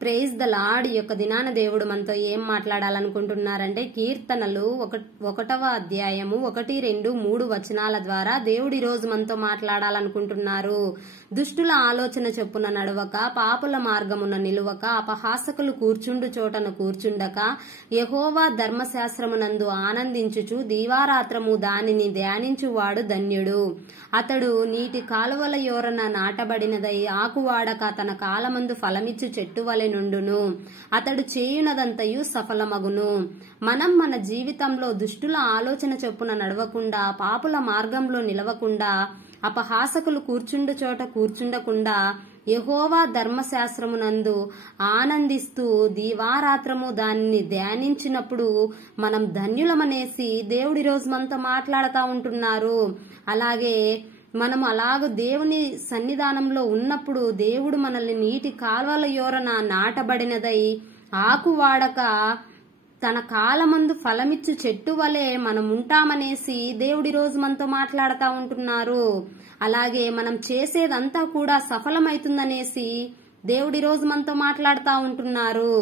Praise the lord. ఈ యొక్క దినాన దేవుడు మనతో ఏం మాట్లాడాలనుకుంటున్నారంటే కీర్తనలు 1వ అధ్యాయము 1, 2, 3 వచనాల ద్వారా దేవుడు ఈ రోజు మనతో మాట్లాడాలనుకుంటున్నారు. దుష్టుల ఆలోచన చొప్పున నడవక, పాపుల మార్గమున నిలువక, అపహాసకులు కూర్చుండు చోటను కూర్చుండక, యెహోవా ధర్మశాస్త్రమునందు ఆనందించుచు దీవారాత్రము దానిని ధ్యానించువాడు ధన్యుడు. అతడు నీటి కాలువల యోరన నాటబడినదై ఆకువాడక తన కాలమందు ఫలమిచ్చు చెట్టు వలె నుండును. అతడు చేయునదంతయు సఫలమగును. మనం మన జీవితంలో దుష్టుల ఆలోచన చొప్పున నడవకుండా, పాపుల మార్గంలో నిలవకుండా, అపహాసకులు కూర్చుండు చోట కూర్చుండకుండా, యెహోవా ధర్మశాస్త్రమునందు ఆనందిస్తూ దీవారాత్రము దానిని ధ్యానించినప్పుడు మనం ధన్యులమనేసి దేవుడి రోజు మనతో మాట్లాడుతూ ఉంటున్నారు. అలాగే మనం అలాగ దేవుని సన్నిధానంలో ఉన్నప్పుడు దేవుడు మనల్ని నీటి కాల్వల యోరన నాటబడినదై ఆకు వాడక తన కాలమందు ఫలమిచ్చు చెట్టు వలె మనం ఉంటామనేసి దేవుడి రోజు మనతో మాట్లాడుతూ ఉంటున్నారు. అలాగే మనం చేసేదంతా కూడా సఫలమైతుందనేసి దేవుడి రోజు మనతో మాట్లాడుతూ ఉంటున్నారు.